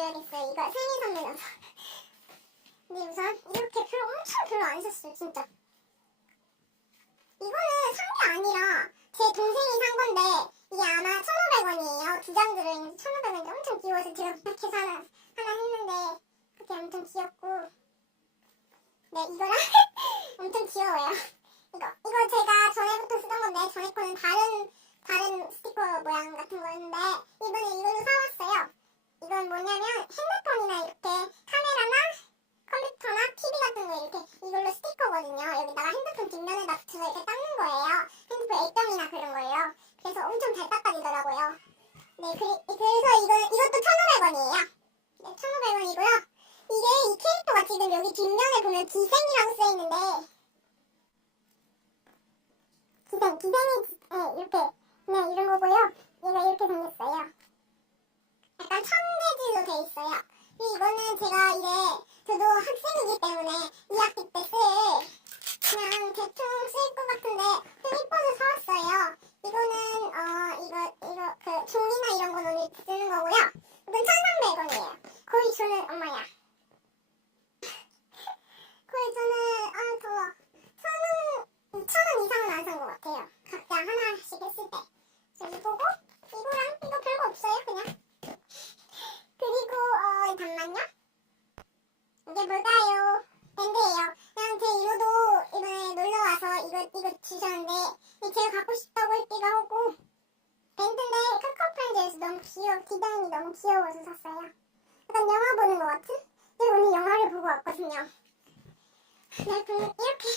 드려야겠어요. 이거 생일 선물로서. 근데 우선 이렇게 엄청 별로 안 샀어요. 진짜. 이거는 산 게 아니라 제 동생이 산 건데 이게 아마 1,500원이에요. 2장 들어있는데 1,500원인데 엄청 귀여워서 제가 부탁해서 하나 했는데 그게 엄청 귀엽고, 네, 이거랑 엄청 귀여워요. 이거 제가 전에부터 쓰던 건데 전에 거는 다른 스티커 모양 같은 거였는데 이번에 이걸로 사왔어요. 이건 뭐냐면 핸드폰이나 이렇게 카메라나 컴퓨터나 TV 같은 거 이렇게 이걸로 스티커거든요. 여기다가 핸드폰 뒷면에다 붙여서 이렇게 닦는 거예요. 핸드폰 액정이나 그런 거예요. 그래서 엄청 잘 닦아지더라고요. 네, 그래서 이것도 1,500원이에요. 네, 1,500원이고요. 이게 이 캐릭터가 지금 여기 뒷면에 보면 기생이라고 써있는데 기생이 이렇게, 네, 이런 거고요. 얘가 이렇게 생겼어요. 약간 천재질로 돼 있어요. 그리고 이거는 제가 저도 학생이기 때문에 2학기 때 그냥 대충 쓸 것 같은데 좀 이뻐서 사왔어요. 이거는 이거 종이나 이런 거 넣을 때 쓰는 거고요. 이건 1,300원이에요. 거의 저는 엄마야. 거의 저는 더워. 2,000원 이상은 안 산 것 같아요. 각자 하나씩 했을 때. 여기 보고 이거랑 이거 별거 없어요. 그냥. 그리고 잠깐만요. 이게 뭘까요? 밴드예요. 그냥 제 이모도 이번에 놀러와서 이거 주셨는데 제가 갖고 싶다고 했기도 하고, 밴드인데 카카오프렌즈에서 너무 디자인이 너무 귀여워서 샀어요. 약간 영화 보는 것 같은? 제가 오늘 영화를 보고 왔거든요. 네, 이렇게